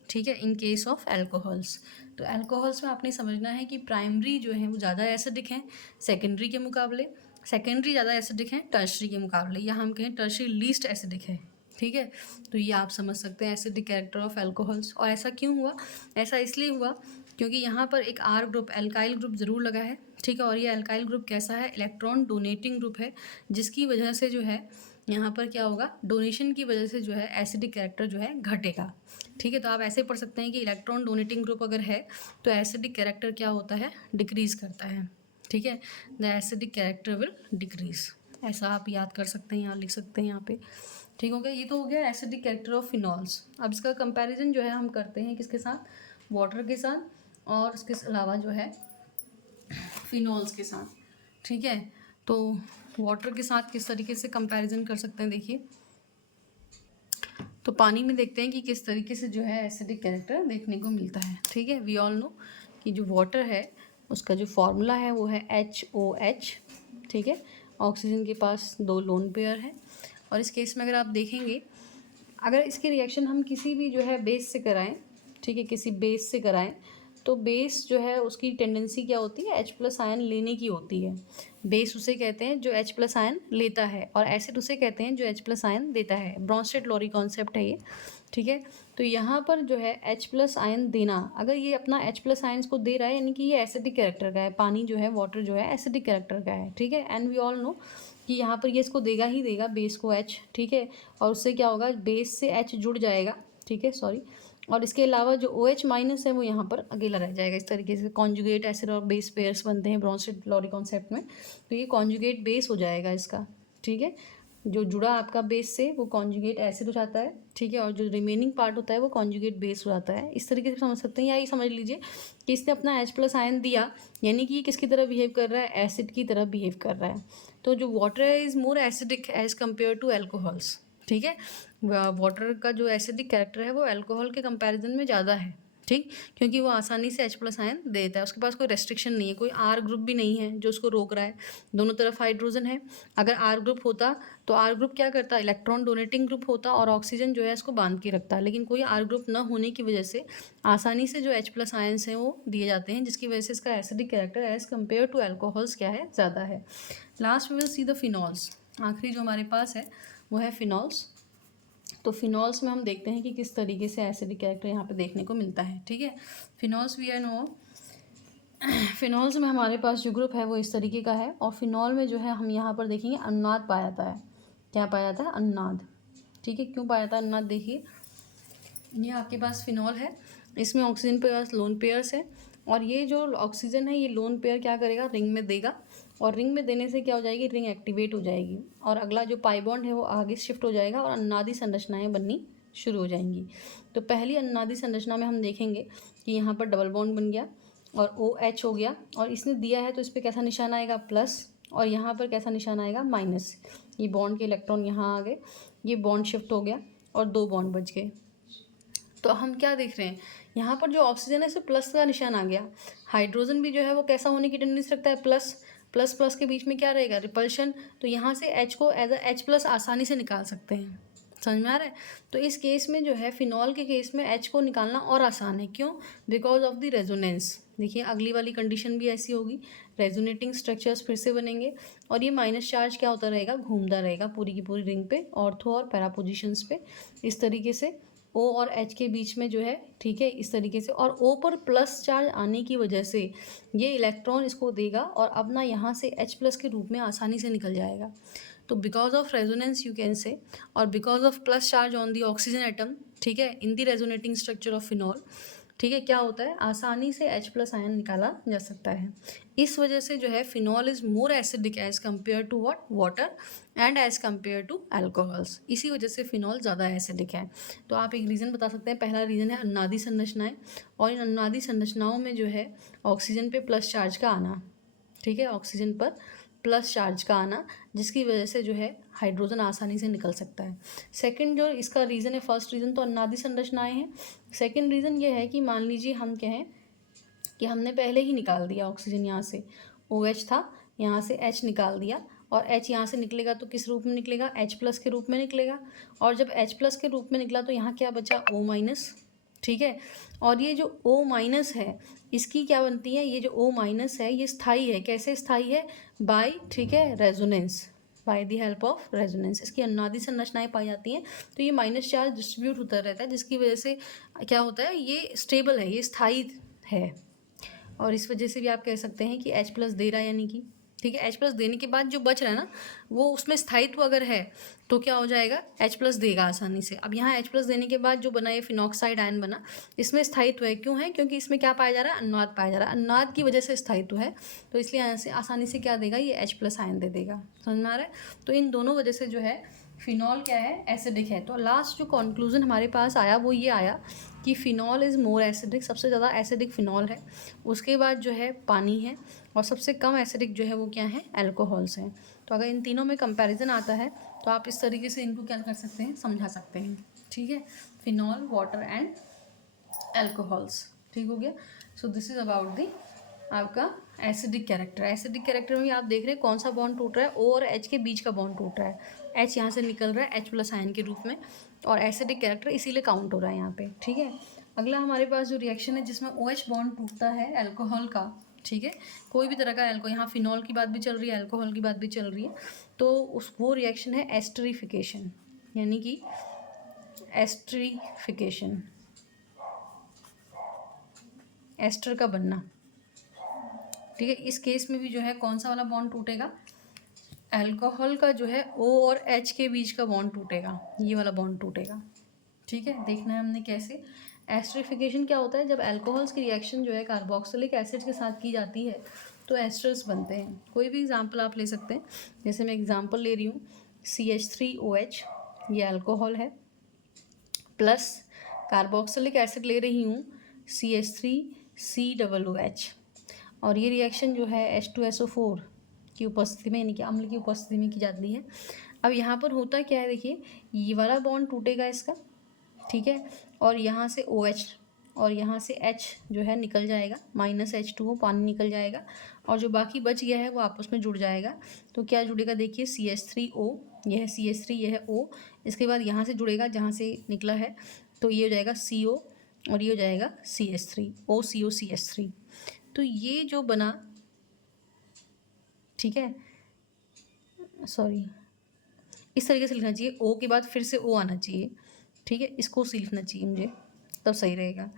ठीक है, इन केस ऑफ एल्कोहल्स। तो एल्कोहल्स में आपने समझना है कि प्राइमरी जो है वो ज़्यादा एसिडिक हैं सेकेंडरी के मुकाबले, सेकेंडरी ज़्यादा एसिडिक हैं टर्शरी के मुकाबले, या हम कहें टर्शरी लीस्ट एसिडिक है, ठीक है। तो ये आप समझ सकते हैं एसिडिक कैरेक्टर ऑफ एल्कोहल्स। और ऐसा क्यों हुआ? ऐसा इसलिए हुआ क्योंकि यहाँ पर एक आर ग्रुप, एल्काइल ग्रुप ज़रूर लगा है, ठीक है, और ये एल्काइल ग्रुप कैसा है? इलेक्ट्रॉन डोनेटिंग ग्रुप है, जिसकी वजह से जो है यहाँ पर क्या होगा? डोनेशन की वजह से जो है एसिडिक कैरेक्टर जो है घटेगा, ठीक है। तो आप ऐसे पढ़ सकते हैं कि इलेक्ट्रॉन डोनेटिंग ग्रुप अगर है तो एसिडिक कैरेक्टर क्या होता है? डिक्रीज़ करता है, ठीक है। The acidic character will decrease, ऐसा आप याद कर सकते हैं, यहाँ लिख सकते हैं यहाँ पे, ठीक हो गया। ये तो हो गया एसिडिक कैरेक्टर ऑफ फिनॉल्स। अब इसका कंपैरिजन जो है हम करते हैं किसके साथ? वाटर के साथ, और इसके अलावा जो है फिनॉल्स के साथ, ठीक है। तो वाटर के साथ किस तरीके से कंपैरिजन कर सकते हैं? देखिए, तो पानी में देखते हैं कि किस तरीके से जो है एसिडिक कैरेक्टर देखने को मिलता है, ठीक है। वी ऑल नो कि जो वाटर है उसका जो फॉर्मूला है वो है HOH, ठीक है। ऑक्सीजन के पास 2 लोन पेयर है, और इस केस में अगर आप देखेंगे, अगर इसके रिएक्शन हम किसी भी जो है बेस से कराएं, ठीक है, किसी बेस से कराएं, तो बेस जो है उसकी टेंडेंसी क्या होती है? H+ आयन लेने की होती है। बेस उसे कहते हैं जो H+ आयन लेता है, और एसिड उसे कहते हैं जो H+ आयन देता है। ब्रॉन्स्टेड-लॉरी कॉन्सेप्ट है ये, ठीक है। तो यहाँ पर जो है H+ आयन देना, अगर ये अपना H+ आयन इसको दे रहा है, यानी कि ये एसिडिक कैरेक्टर का है, पानी जो है, वाटर जो है, एसिडिक कैरेक्टर का है, ठीक है। एंड वी ऑल नो कि यहाँ पर ये इसको देगा ही देगा, बेस को H, ठीक है, और उससे क्या होगा? बेस से H जुड़ जाएगा, ठीक है, सॉरी, और इसके अलावा जो OH- है वो यहाँ पर अकेला रह जाएगा। इस तरीके से कॉन्जुगेट एसिड और बेस पेयर्स बनते हैं ब्रॉन्स्टेड-लॉरी कॉन्सेप्ट में, तो ये कॉन्जुगेट बेस हो जाएगा इसका, ठीक है। जो जुड़ा आपका बेस से वो कॉन्जुगेट एसिड हो जाता है, ठीक है, और जो रिमेनिंग पार्ट होता है वो कॉन्जुगेट बेस हो जाता है। इस तरीके से समझ सकते हैं, या ये समझ लीजिए कि इसने अपना H+ आयन दिया, यानी कि ये किसकी तरह बिहेव कर रहा है? एसिड की तरह बिहेव कर रहा है। तो जो वाटर है is more acidic as compare to alcohols, ठीक है। वाटर का जो एसिडिक कैरेक्टर है वो अल्कोहल के कंपैरिजन में ज़्यादा है, ठीक, क्योंकि वो आसानी से H+ आयन देता है, उसके पास कोई रेस्ट्रिक्शन नहीं है, कोई आर ग्रुप भी नहीं है जो उसको रोक रहा है, दोनों तरफ हाइड्रोजन है। अगर आर ग्रुप होता तो आर ग्रुप क्या करता? इलेक्ट्रॉन डोनेटिंग ग्रुप होता और ऑक्सीजन जो है इसको बांध के रखता है, लेकिन कोई आर ग्रुप न होने की वजह से आसानी से जो H+ आयन्स हैं वो दिए जाते हैं, जिसकी वजह से इसका acidic character as compare to alcohols क्या है? ज़्यादा है। Last we will see the phenols. आखिरी जो हमारे पास है वो है फिनॉल्स। तो फिनॉल्स में हम देखते हैं कि किस तरीके से एसिडिक कैरेक्टर यहाँ पे देखने को मिलता है, ठीक है। Phenols we are know, phenols में हमारे पास जो ग्रुप है वो इस तरीके का है, और फिनॉल में जो है हम यहाँ पर देखेंगे अनुनाद पाया जाता है। क्या पाया जाता है? अनुनाद, ठीक है। क्यों पाया जाता है अनुनाद? देखिए, ये आपके पास फिनॉल है, इसमें ऑक्सीजन के पास लोन पेयर्स है, और ये जो ऑक्सीजन है ये लोन पेयर क्या करेगा? रिंग में देगा, और रिंग में देने से क्या हो जाएगी? रिंग एक्टिवेट हो जाएगी, और अगला जो पाई बॉन्ड है वो आगे शिफ्ट हो जाएगा और अनुनादी संरचनाएं बननी शुरू हो जाएंगी। तो पहली अनुनादी संरचना में हम देखेंगे कि यहाँ पर डबल बॉन्ड बन गया और OH हो गया, और इसने दिया है तो इस पर कैसा निशान आएगा? प्लस, और यहाँ पर कैसा निशान आएगा? माइनस। ये बॉन्ड के इलेक्ट्रॉन यहाँ आ गए, ये बॉन्ड शिफ्ट हो गया और 2 बॉन्ड बच गए। तो हम क्या देख रहे हैं? यहाँ पर जो ऑक्सीजन है इसे प्लस का निशान आ गया। हाइड्रोजन भी जो है वो कैसा होने की टेंडेंसी रखता है? प्लस। प्लस प्लस के बीच में क्या रहेगा? रिपल्शन। तो यहाँ से H को एज H+ आसानी से निकाल सकते हैं। समझ में आ रहा है? तो इस केस में जो है फिनॉल के केस में H को निकालना और आसान है। क्यों? Because of the resonance. देखिए अगली वाली कंडीशन भी ऐसी होगी, रेजोनेटिंग स्ट्रक्चर्स फिर से बनेंगे, और ये माइनस चार्ज क्या होता रहेगा? घूमता रहेगा पूरी की पूरी रिंग पे, ऑर्थो और पैरा पोजिशंस पे, इस तरीके से ओ और एच के बीच में जो है, ठीक है, इस तरीके से, और ओ पर प्लस चार्ज आने की वजह से ये इलेक्ट्रॉन इसको देगा और अपना यहाँ से एच प्लस के रूप में आसानी से निकल जाएगा। तो because of resonance you can say, और because of plus charge on the oxygen atom, ठीक है, in the resonating structure of phenol, ठीक है, क्या होता है, आसानी से H प्लस आयन निकाला जा सकता है। इस वजह से जो है phenol is more acidic as compare to what, water, and as compare to alcohols. इसी वजह से फिनॉल ज़्यादा एसिडिक है। तो आप एक रीज़न बता सकते हैं। पहला रीज़न है अन्नादि संरचनाएं, और इन अन्नादि संरचनाओं में जो है ऑक्सीजन पे प्लस चार्ज का आना, ठीक है, ऑक्सीजन पर प्लस चार्ज का आना, जिसकी वजह से जो है हाइड्रोजन आसानी से निकल सकता है। सेकंड जो इसका रीज़न है, फर्स्ट रीज़न तो अन्नादि संरचनाएं हैं। सेकंड रीज़न ये है कि मान लीजिए हम कहें कि हमने पहले ही निकाल दिया ऑक्सीजन, यहाँ से OH था, यहाँ से H निकाल दिया, और H यहाँ से निकलेगा तो किस रूप में निकलेगा, H प्लस के रूप में निकलेगा। और जब H प्लस के रूप में निकला तो यहाँ क्या बचा, O माइनस, ठीक है। और ये जो O माइनस है इसकी क्या बनती है, ये जो O माइनस है ये स्थाई है। कैसे स्थाई है, बाय, ठीक है, resonance, by the help of resonance इसकी अन्नादि संरचनाएं पाई जाती हैं। तो ये माइनस चार्ज डिस्ट्रीब्यूट होता रहता है, जिसकी वजह से क्या होता है, ये स्टेबल है, ये स्थाई है। और इस वजह से भी आप कह सकते हैं कि H प्लस दे रहा है, यानी कि, ठीक है, H प्लस देने के बाद जो बच रहा है ना, वो उसमें स्थायित्व अगर है तो क्या हो जाएगा, H प्लस देगा आसानी से। अब यहाँ H प्लस देने के बाद जो बना, ये फिनॉक्साइड आयन बना, इसमें स्थायित्व है। क्यों है, क्योंकि इसमें क्या पाया जा रहा है, अन्नाद पाया जा रहा है, अन्नाद की वजह से स्थायित्व है। तो इसलिए आसानी से क्या देगा, ये H प्लस आयन दे देगा। समझ में आ रहा है। तो इन दोनों वजह से जो है फिनॉल क्या है, एसिडिक है। तो लास्ट जो कंक्लूजन हमारे पास आया वो ये आया कि फ़िनॉल इज़ मोर एसिडिक, सबसे ज़्यादा एसिडिक फ़िनॉल है। उसके बाद जो है पानी है, और सबसे कम एसिडिक जो है वो क्या है, अल्कोहल्स हैं। तो अगर इन तीनों में कंपैरिजन आता है तो आप इस तरीके से इनको क्या कर सकते हैं, समझा सकते हैं, ठीक है, फिनॉल, वाटर एंड अल्कोहल्स, ठीक हो गया। सो दिस इज़ अबाउट दी आपका एसिडिक कैरेक्टर। एसिडिक कैरेक्टर में भी आप देख रहे हैं कौन सा बॉन्ड टूट रहा है, O और H के बीच का बॉन्ड टूट रहा है, H यहाँ से निकल रहा है H प्लस आयन के रूप में, और एसिडिक कैरेक्टर इसीलिए काउंट हो रहा है यहाँ पे, ठीक है। अगला हमारे पास जो रिएक्शन है जिसमें OH बॉन्ड टूटता है अल्कोहल का, ठीक है, कोई भी तरह का यहाँ फिनॉल की बात भी चल रही है, अल्कोहल की बात भी चल रही है, तो वो रिएक्शन है एस्टरिफिकेशन, यानी कि एस्टरिफिकेशन, एस्टर का बनना, ठीक है। इस केस में भी जो है कौन सा वाला बॉन्ड टूटेगा, अल्कोहल का जो है O और H के बीच का बॉन्ड टूटेगा, ये वाला बॉन्ड टूटेगा, ठीक है। देखना है हमने कैसे। एस्टरिफिकेशन क्या होता है, जब अल्कोहल्स की रिएक्शन जो है कार्बोक्सिलिक एसिड के साथ की जाती है तो एस्टर्स बनते हैं। कोई भी एग्जांपल आप ले सकते हैं, जैसे मैं एग्जांपल ले रही हूँ CH3OH, ये अल्कोहल है, प्लस कार्बोक्सिलिक एसिड ले रही हूँ CH3COOH, और ये रिएक्शन जो है H2SO4 की उपस्थिति में, यानी कि अम्ल की उपस्थिति में की जाती है। अब यहाँ पर होता क्या है, देखिए, ये वाला बॉन्ड टूटेगा इसका, ठीक है, और यहाँ से OH और यहाँ से H जो है निकल जाएगा, -H2O पानी निकल जाएगा, और जो बाकी बच गया है वो आपस में जुड़ जाएगा। तो क्या जुड़ेगा, देखिए CH3O, यह है CH3, यह है O, इसके बाद यहाँ से जुड़ेगा जहाँ से निकला है, तो ये हो जाएगा CO, और ये हो जाएगा CH3, OCO-CH3। तो ये जो बना, ठीक है, सॉरी, इस तरीके से लिखना चाहिए, O के बाद फिर से O आना चाहिए, ठीक है, इसको सी लिखना चाहिए मुझे, तब सही रहेगा।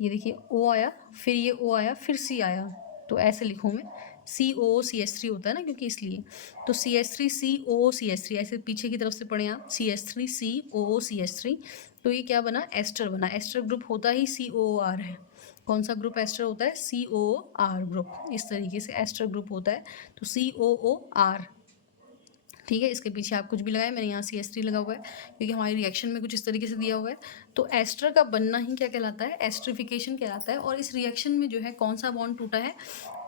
ये देखिए O आया, फिर ये O आया, फिर C आया, तो ऐसे लिखूँ मैं, COOCH3 होता है ना, क्योंकि इसलिए, तो CH3COOCH3, ऐसे पीछे की तरफ से पढ़ें आप, CH3COOCH3, तो ये क्या बना, एस्टर बना। एस्टर ग्रुप होता ही COOR है। कौन सा ग्रुप एस्टर होता है, COOR ग्रुप, इस तरीके से एस्टर ग्रुप होता है, तो COOR, ठीक है। इसके पीछे आप कुछ भी लगाए, मैंने यहाँ CH3 लगा हुआ है क्योंकि हमारी रिएक्शन में कुछ इस तरीके से दिया हुआ है। तो एस्टर का बनना ही क्या कहलाता है, एस्टरिफिकेशन कहलाता है। और इस रिएक्शन में जो है कौन सा बॉन्ड टूटा है,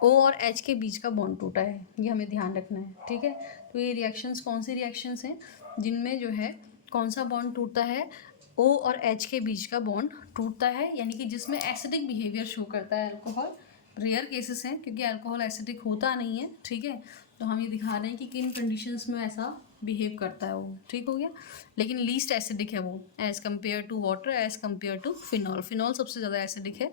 O और H के बीच का बॉन्ड टूटा है, ये हमें ध्यान रखना है, ठीक है। तो ये रिएक्शंस कौन सी रिएक्शंस हैं जिनमें जो है कौन सा बॉन्ड टूटता है, O और H के बीच का बॉन्ड टूटता है, यानी कि जिसमें एसिडिक बिहेवियर शो करता है अल्कोहल। रेयर केसेस हैं क्योंकि अल्कोहल एसिडिक होता नहीं है, ठीक है। तो हम ये दिखा रहे हैं कि किन कंडीशंस में ऐसा बिहेव करता है वो, ठीक हो गया। लेकिन लीस्ट एसिडिक है वो as compare to water, as compare to phenol. Phenol सबसे ज़्यादा एसिडिक है।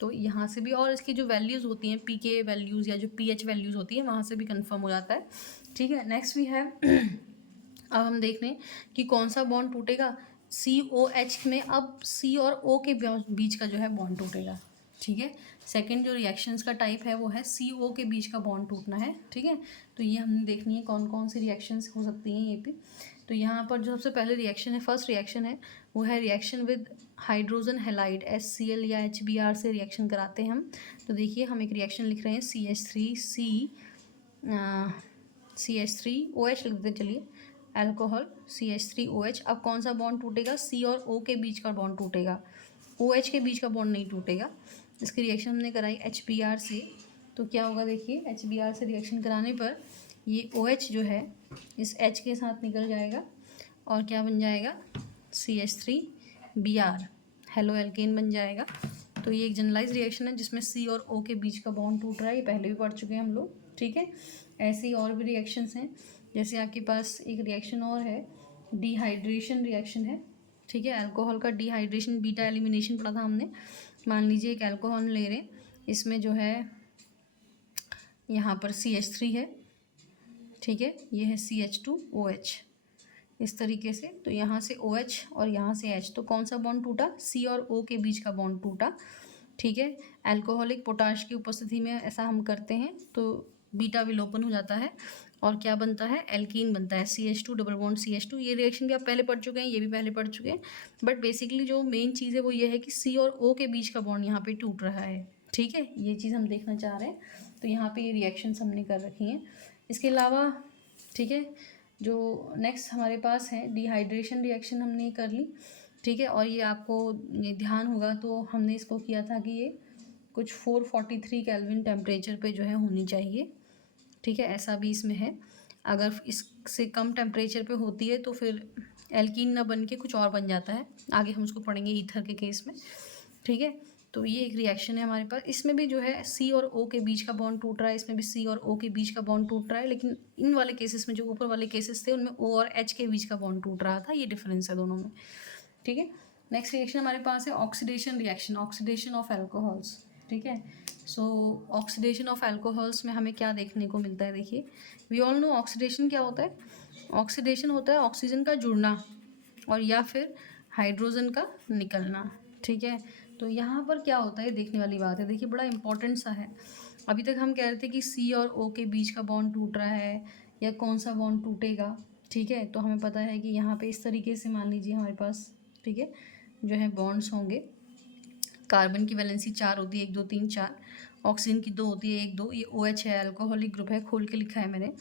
तो यहाँ से भी, और इसकी जो वैल्यूज़ होती हैं, pK वैल्यूज़ या जो pH वैल्यूज़ होती है, वहाँ से भी कन्फर्म हो जाता है, ठीक है। नेक्स्ट भी है अब हम देख लें कि कौन सा बॉन्ड टूटेगा, COH में अब C और O के बीच का जो है बॉन्ड टूटेगा, ठीक है। सेकंड जो रिएक्शंस का टाइप है वो है CO के बीच का बॉन्ड टूटना है, ठीक है। तो ये हमने देखनी है कौन कौन सी रिएक्शंस हो सकती हैं ये पे। तो यहाँ पर जो सबसे पहले रिएक्शन है, फर्स्ट रिएक्शन है वो है reaction with hydrogen halide, HCl या HBr से रिएक्शन कराते हैं हम। तो देखिए हम एक रिएक्शन लिख रहे हैं CH3OH लिख देते चलिए, अल्कोहल CH3OH। अब कौन सा बॉन्ड टूटेगा? C और O के बीच का बॉन्ड टूटेगा, OH के बीच का बॉन्ड नहीं टूटेगा। इसकी रिएक्शन हमने कराई HBr से, तो क्या होगा देखिए, HBr से रिएक्शन कराने पर ये OH जो है इस H के साथ निकल जाएगा और क्या बन जाएगा? CH3Br, हेलो एल्केन बन जाएगा। तो ये एक जनरलाइज रिएक्शन है जिसमें C और O के बीच का बॉन्ड टूट रहा है, ये पहले भी पढ़ चुके हैं हम लोग, ठीक है। ऐसे ही और भी रिएक्शंस हैं, जैसे आपके पास एक रिएक्शन और है, डिहाइड्रेशन रिएक्शन है, ठीक है। अल्कोहल का डिहाइड्रेशन, बीटा एलिमिनेशन पढ़ा था हमने। मान लीजिए एक अल्कोहल ले रहे हैं, इसमें जो है यहाँ पर CH3 है, ठीक है, ये है CH2OH, इस तरीके से। तो यहाँ से OH और यहाँ से H, तो कौन सा बॉन्ड टूटा? C और O के बीच का बॉन्ड टूटा, ठीक है। अल्कोहलिक पोटाश की उपस्थिति में ऐसा हम करते हैं तो बीटा विलोपन हो जाता है और क्या बनता है? एल्कीन बनता है, CH2 डबल बॉन्ड CH2। ये रिएक्शन भी आप पहले पढ़ चुके हैं, ये भी पहले पढ़ चुके हैं, बट बेसिकली जो मेन चीज़ है वो ये है कि C और O के बीच का बॉन्ड यहाँ पे टूट रहा है, ठीक है। ये चीज़ हम देखना चाह रहे हैं, तो यहाँ पे ये रिएक्शंस हमने कर रखी हैं। इसके अलावा, ठीक है, जो नेक्स्ट हमारे पास है डिहाइड्रेशन रिएक्शन हमने कर ली, ठीक है। और ये आपको ये ध्यान होगा तो हमने इसको किया था कि ये कुछ 443 केल्विन टेम्परेचर पे जो है होनी चाहिए, ठीक है। ऐसा भी इसमें है, अगर इससे कम टेम्परेचर पे होती है तो फिर एल्कीन ना बन के कुछ और बन जाता है, आगे हम उसको पढ़ेंगे ईथर के केस में, ठीक है। तो ये एक रिएक्शन है हमारे पास, इसमें भी जो है C और O के बीच का बॉन्ड टूट रहा है, इसमें भी C और O के बीच का बॉन्ड टूट रहा है, लेकिन इन वाले केसेस में, जो ऊपर वाले केसेस थे, उनमें O और H के बीच का बॉन्ड टूट रहा था, ये डिफरेंस है दोनों में, ठीक है। नेक्स्ट रिएक्शन हमारे पास है oxidation reaction, oxidation of alcohols, ठीक है। सो ऑक्सीडेशन ऑफ एल्कोहल्स में हमें क्या देखने को मिलता है? देखिए, वी ऑल नो ऑक्सीडेशन क्या होता है। ऑक्सीडेशन होता है ऑक्सीजन का जुड़ना और या फिर हाइड्रोजन का निकलना, ठीक है। तो यहाँ पर क्या होता है देखने वाली बात है, देखिए बड़ा इंपॉर्टेंट सा है। अभी तक हम कह रहे थे कि C और O के बीच का बॉन्ड टूट रहा है या कौन सा बॉन्ड टूटेगा, ठीक है। तो हमें पता है कि यहाँ पे इस तरीके से मान लीजिए हमारे पास, ठीक है, जो है बॉन्ड्स होंगे। कार्बन की वैलेंसी 4 होती है, 1 2 3 4, ऑक्सीजन की 2 होती है, 1 2, ये OH है, अल्कोहलिक ग्रुप है, खोल के लिखा है मैंने।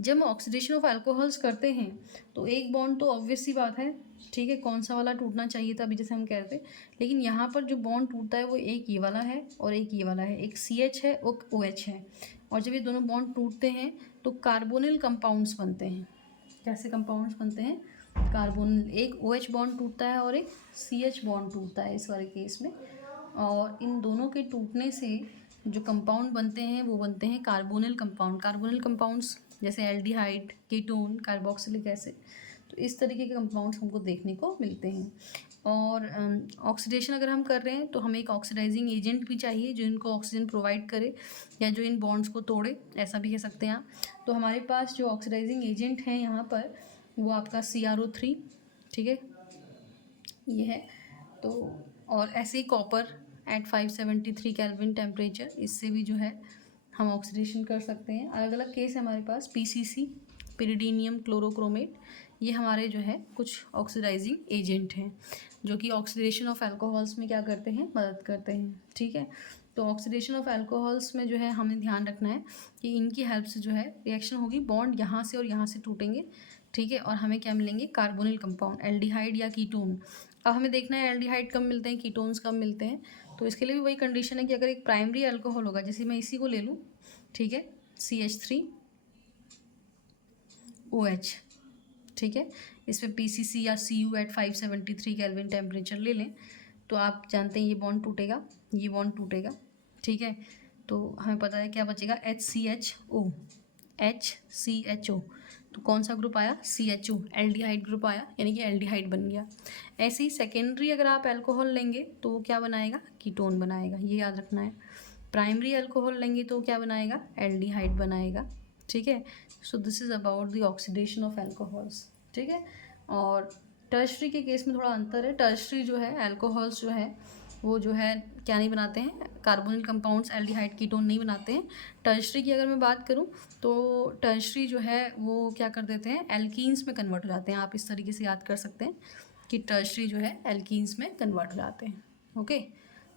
जब हम ऑक्सीडेशन ऑफ अल्कोहल्स करते हैं तो एक बॉन्ड तो ऑब्वियस सी बात है, ठीक है, कौन सा वाला टूटना चाहिए था अभी जैसे हम कह रहे थे, लेकिन यहाँ पर जो बॉन्ड टूटता है वो एक ये वाला है और एक ये वाला है, एक CH है और OH है। और जब ये दोनों बॉन्ड टूटते हैं तो कार्बोनिल कंपाउंड्स बनते हैं। कैसे कंपाउंड्स बनते हैं? कार्बोनिल, एक OH बॉन्ड टूटता है और एक CH बॉन्ड टूटता है इस वाले केस में, और इन दोनों के टूटने से जो कंपाउंड बनते हैं वो बनते हैं कार्बोनिल कंपाउंड। कार्बोनिल कंपाउंड्स जैसे एल्डिहाइड, कीटोन, कार्बोक्सिलिक एसिड, तो इस तरीके के कंपाउंड्स हमको देखने को मिलते हैं। और ऑक्सीडेशन अगर हम कर रहे हैं तो हमें एक ऑक्सीडाइजिंग एजेंट भी चाहिए जो इनको ऑक्सीजन प्रोवाइड करे या जो इन बॉन्ड्स को तोड़े, ऐसा भी कह सकते हैं आप। तो हमारे पास जो ऑक्सीडाइजिंग एजेंट है यहाँ पर वो आपका CrO3, ठीक है, ये है। तो और ऐसे ही कॉपर एट 573 केल्विन टेम्परेचर, इससे भी जो है हम ऑक्सीडेशन कर सकते हैं। अलग अलग केस है हमारे पास, PCC, पिरिडीनियम क्लोरोक्रोमेट, ये हमारे जो है कुछ ऑक्सीडाइजिंग एजेंट हैं जो कि ऑक्सीडेशन ऑफ अल्कोहल्स में क्या करते हैं? मदद करते हैं, ठीक है। तो ऑक्सीडेशन ऑफ अल्कोहल्स में जो है हमें ध्यान रखना है कि इनकी हेल्प से जो है रिएक्शन होगी, बॉन्ड यहाँ से और यहाँ से टूटेंगे, ठीक है, और हमें क्या मिलेंगे? कार्बोनिल कंपाउंड, एल्डिहाइड या कीटोन। अब हमें देखना है एल्डिहाइड कब मिलते हैं, कीटोन्स कब मिलते हैं। तो इसके लिए भी वही कंडीशन है कि अगर एक प्राइमरी अल्कोहल होगा, जैसे मैं इसी को ले लूँ, ठीक है, CH3OH, ठीक है, इस पर PCC या Cu एट 573 केल्विन टेम्परेचर ले लें तो आप जानते हैं ये बॉन्ड टूटेगा, ये बॉन्ड टूटेगा, ठीक है। तो हमें पता है क्या बचेगा? HCHO, तो कौन सा ग्रुप आया? CHO, एल्डिहाइड ग्रुप आया, यानी कि एल्डिहाइड बन गया। ऐसे ही सेकेंडरी अगर आप अल्कोहल लेंगे तो वो क्या बनाएगा? कीटोन बनाएगा, ये याद रखना है। प्राइमरी अल्कोहल लेंगे तो क्या बनाएगा? एल्डिहाइड बनाएगा, ठीक है। So this is about the oxidation of alcohols, ठीक है। और टर्शरी के केस में थोड़ा अंतर है। टर्शरी जो है एल्कोहल्स जो है वो जो है क्या नहीं बनाते हैं, कार्बोनिल कंपाउंड्स एल्डिहाइड कीटोन नहीं बनाते हैं। टर्शरी की अगर मैं बात करूं तो टर्शरी जो है वो क्या कर देते हैं, एल्कीन्स में कन्वर्ट हो जाते हैं। आप इस तरीके से याद कर सकते हैं कि टर्शरी जो है एल्कीन्स में कन्वर्ट हो जाते हैं। Okay,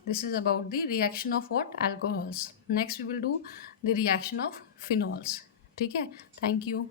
this is about the reaction of what, alcohols. Next we will do the reaction of phenols. ठीक है, थैंक यू।